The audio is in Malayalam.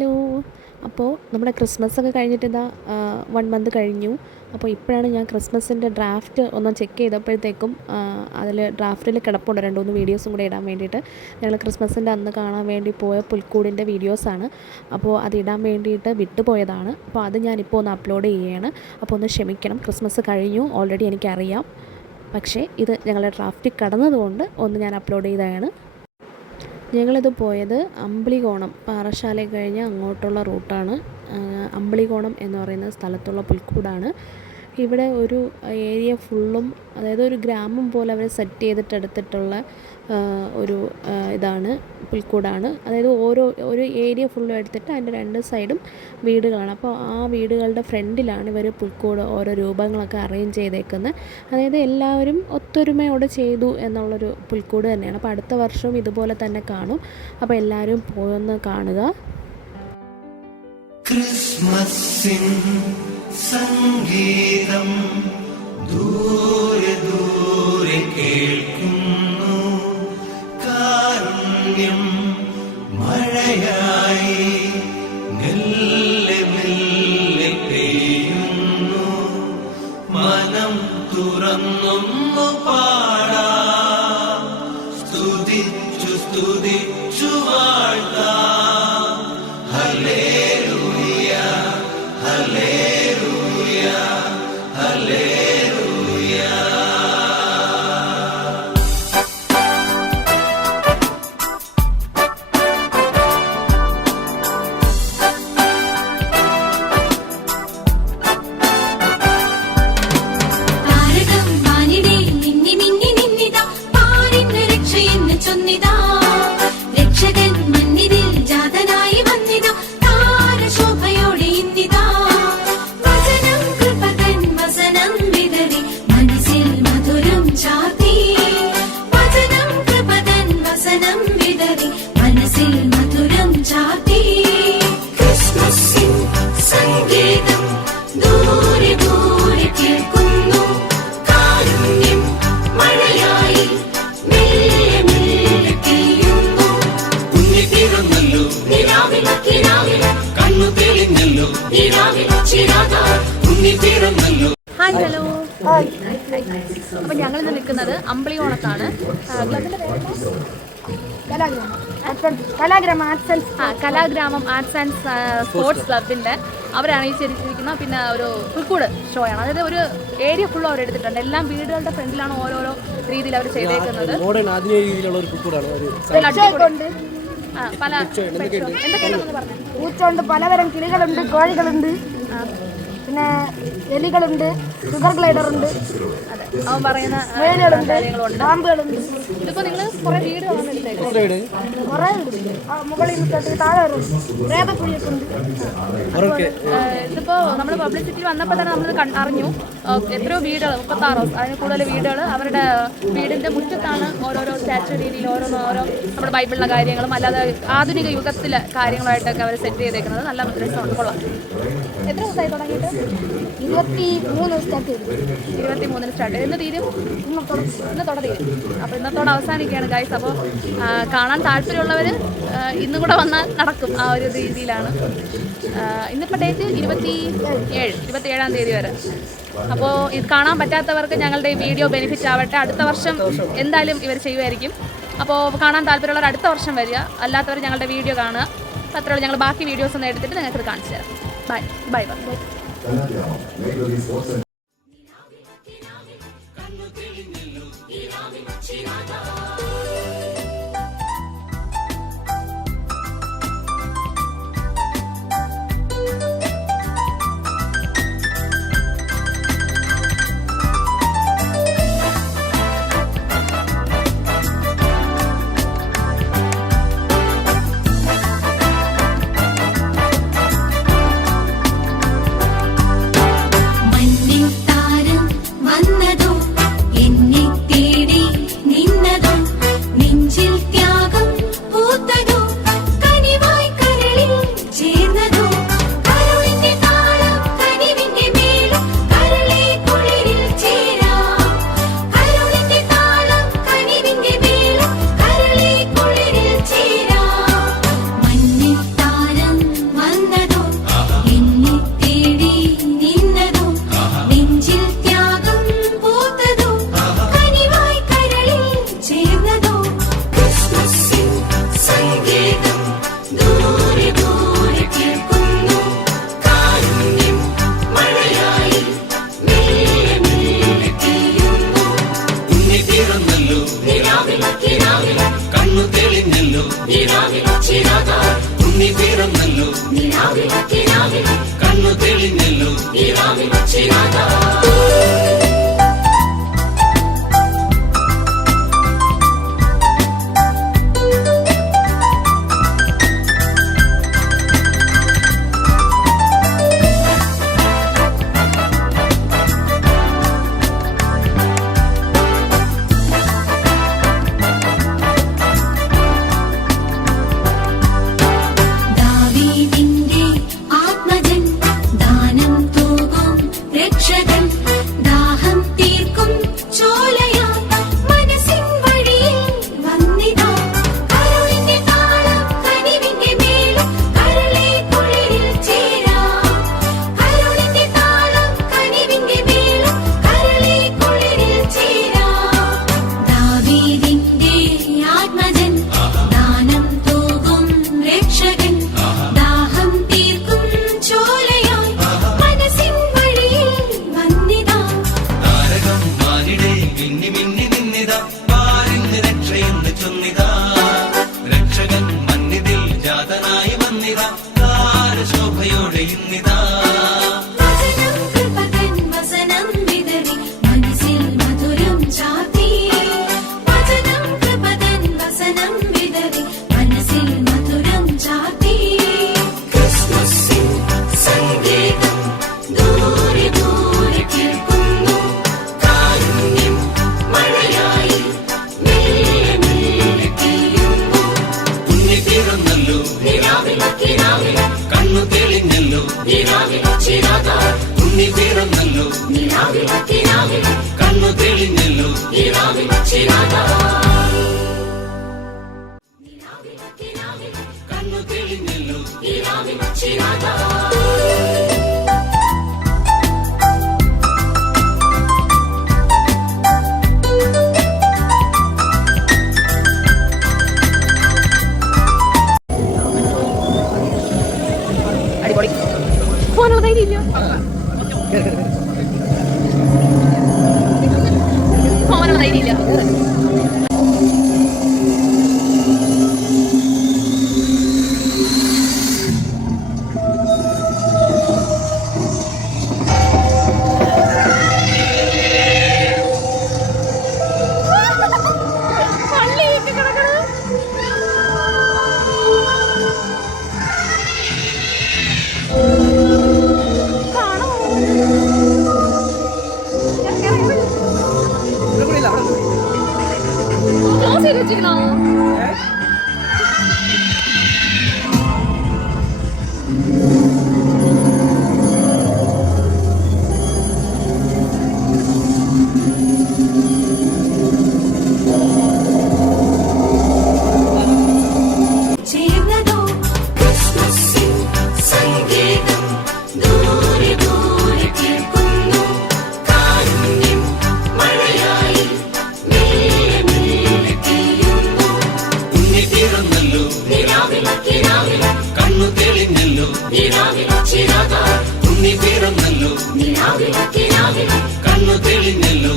ഹലോ. അപ്പോൾ നമ്മുടെ ക്രിസ്മസൊക്കെ കഴിഞ്ഞിട്ട് ഇതാ 1 മന്ത് കഴിഞ്ഞു. അപ്പോൾ ഇപ്പോഴാണ് ഞാൻ ക്രിസ്മസിൻ്റെ ഡ്രാഫ്റ്റ് ഒന്ന് ചെക്ക് ചെയ്തപ്പോഴത്തേക്കും അതിൽ ഡ്രാഫ്റ്റിൽ കിടപ്പുണ്ട് 2-3 വീഡിയോസും കൂടെ ഇടാൻ വേണ്ടിയിട്ട്. ഞങ്ങൾ ക്രിസ്മസിൻ്റെ അന്ന് കാണാൻ വേണ്ടി പോയ പുൽക്കൂടിൻ്റെ വീഡിയോസാണ്. അപ്പോൾ അത് ഇടാൻ വേണ്ടിയിട്ട് വിട്ടുപോയതാണ്. അപ്പോൾ അത് ഞാനിപ്പോൾ ഒന്ന് അപ്ലോഡ് ചെയ്യുകയാണ്. അപ്പോൾ ഒന്ന് ക്ഷമിക്കണം, ക്രിസ്മസ് കഴിഞ്ഞു ഓൾറെഡി എനിക്കറിയാം. പക്ഷേ ഇത് ഞങ്ങളുടെ ഡ്രാഫ്റ്റിൽ കടന്നതുകൊണ്ട് ഒന്ന് ഞാൻ അപ്ലോഡ് ചെയ്തതാണ്. ഞങ്ങളിത് പോയത് അമ്പിളികോണം പാറശാല കഴിഞ്ഞ് അങ്ങോട്ടുള്ള റൂട്ടാണ്. അമ്പിളികോണം എന്ന് പറയുന്ന സ്ഥലത്തുള്ള പുൽക്കൂടാണ്. ഇവിടെ ഒരു ഏരിയ ഫുള്ളും, അതായത് ഒരു ഗ്രാമം പോലെ അവർ സെറ്റ് ചെയ്തിട്ടെടുത്തിട്ടുള്ള ഒരു ഇതാണ്, പുൽക്കൂടാണ്. അതായത് ഒരു ഏരിയ ഫുള്ളും എടുത്തിട്ട് അതിൻ്റെ 2 സൈഡും വീടുകളാണ്. അപ്പോൾ ആ വീടുകളുടെ ഫ്രണ്ടിലാണ് ഇവർ പുൽക്കൂട് ഓരോ രൂപങ്ങളൊക്കെ അറേഞ്ച് ചെയ്തേക്കുന്നത്. അതായത് എല്ലാവരും ഒത്തൊരുമയോടെ ചെയ്തു എന്നുള്ളൊരു പുൽക്കൂട് തന്നെയാണ്. അപ്പോൾ അടുത്ത വർഷവും ഇതുപോലെ തന്നെ കാണും. അപ്പോൾ എല്ലാവരും പോയൊന്ന് കാണുക. ക്രിസ്മസിൻ സംഗീതം ദൂരെ ദൂരെ കേൾക്കുന്നു, കാരുണ്യം മഴയായി മെല്ലെ മെല്ലെ പെയ്യുന്നു, മനം തുറന്നൊന്നു പാടാം, സ്തുതിച്ചു സ്തുതിച്ചു വാഴ്ത്താം. Hallelujah hallelujah hallelujah. താരകം വാനിടേ മിന്നി മിന്നി നിന്നിതാ, പാരിന്റെ രക്ഷയെന്ന് ചൊന്നിതാ, രക്ഷകൻ മന്നിതിൽ ജാതനായി വന്നിതാ, താരശോഭയോടെ ഇന്നിതാ, വചനം കൃപകൻ വസനം വിതറി മനസ്സിൽ മധുരം ചാർത്തി, വചനം കൃപകൻ വസനം വിതറി മനസ്സിൽ മധുരം ചാർത്തി. ക്രിസ്മസിൻ സംഗീതം ദൂരെ ദൂരെ കേൾക്കുന്നു, കാരുണ്യം മഴയായി മെല്ലെ മെല്ലെ പെയ്യുന്നു. കുഞ്ഞി തീർന്നല്ലോ നിലാവില കിനാവില കണ്ണു തെളിഞ്ഞല്ലോ, നിലാവില ചിരാത. കുഞ്ഞി തീർന്നല്ലോ. Hi, hello. അപ്പോൾ ഞങ്ങളിന്ന് നിൽക്കുന്നത് അമ്പിളികോണത്താണ്. കലാഗ്രാമം ആർട്സ് ആൻഡ് സ്പോർട്സ് ക്ലബിൻ്റെ അവരാണ് ഈ ചെയ്തിരിക്കുന്നത്. പിന്നെ ഒരു പുൽക്കൂട് ഷോയാണ്. അതായത് ഒരു ഏരിയ ഫുള്ളും അവർ എടുത്തിട്ടുണ്ട്. എല്ലാം വീടുകളുടെ ഫ്രണ്ടിലാണ് ഓരോരോ രീതിയിൽ അവർ ചെയ്തേക്കുന്നത്. പല പൂച്ചുണ്ട്, പലതരം കിളികളുണ്ട്, കോഴികളുണ്ട്, പിന്നെ എലികളുണ്ട്, ഷുഗർ ഗ്ലൈഡർ ഉണ്ട്, അവൻ പറയുന്ന കാര്യങ്ങളുണ്ട്, പാമ്പുകളുണ്ട്. ഇതിപ്പോൾ നിങ്ങൾ കുറേ വീടുകളാണ് എടുത്തേക്കുന്നത്. കുറേ ഉണ്ട്. മുകളിൽ തൊട്ട് താഴെ വരും പ്രേതക്കുഴിയൊക്കെ ഉണ്ട്. ഇതിപ്പോൾ നമ്മൾ പബ്ലിസിറ്റി വന്നപ്പോൾ തന്നെ നമ്മൾ അറിഞ്ഞു എത്രയോ വീടുകൾ, 36 അതിന് കൂടുതൽ വീടുകൾ അവരുടെ വീടിൻ്റെ മുറ്റത്താണ് ഓരോരോ സ്റ്റാച്ചു രീതിയിൽ ഓരോ നമ്മുടെ ബൈബിളിലെ കാര്യങ്ങളും അല്ലാതെ ആധുനിക യുഗത്തിലെ കാര്യങ്ങളുമായിട്ടൊക്കെ അവർ സെറ്റ് ചെയ്തേക്കുന്നത്. നല്ല രസമുണ്ട്, കൊള്ളാം. എത്ര ദിവസമായി തുടങ്ങിയിട്ട്? 23 സ്റ്റാർട്ട് ചെയ്തു. 23 സ്റ്റാർട്ട് ചെയ്തു. ഇന്ന് തീരും, ഇന്നത്തോടെ തീരും. അപ്പോൾ ഇന്നത്തോടെ അവസാനിക്കുകയാണ് ഗൈസ്. അപ്പോൾ കാണാൻ താല്പര്യമുള്ളവർ ഇന്നും കൂടെ വന്നാൽ നടക്കും. ആ ഒരു രീതിയിലാണ്. ഇന്നിപ്പോൾ ഡേറ്റ് 27-ാം തീയതി വരെ. അപ്പോൾ ഇത് കാണാൻ പറ്റാത്തവർക്ക് ഞങ്ങളുടെ ഈ വീഡിയോ ബെനിഫിറ്റ് ആവട്ടെ. അടുത്ത വർഷം എന്തായാലും ഇവർ ചെയ്യുമായിരിക്കും. അപ്പോൾ കാണാൻ താല്പര്യമുള്ളവർ അടുത്ത വർഷം വരിക, അല്ലാത്തവർ ഞങ്ങളുടെ വീഡിയോ കാണുക. അത്രയുള്ളൂ. ഞങ്ങൾ ബാക്കി വീഡിയോസ് ഒന്ന് എടുത്തിട്ട് നിങ്ങൾക്ക് കാണിച്ചു തരാം. Bye bye bye. മഞ്ഞിൻ താരം വന്നതോ, എന്നെ തേടി നിന്നതോ, നിലാവിൽ ചിരാതാ കണ്ണു തെളിഞ്ഞല്ലോ കണ്ണു തെളിഞ്ഞല്ലോ അടിപൊളി പോകാനുള്ള ധൈര്യം പോകാനുള്ള ധൈര്യമില്ല കണ്ണു തെളിഞ്ഞല്ലോ ഉണ്ണി പിറന്നല്ലോ കണ്ണു തെളിഞ്ഞല്ലോ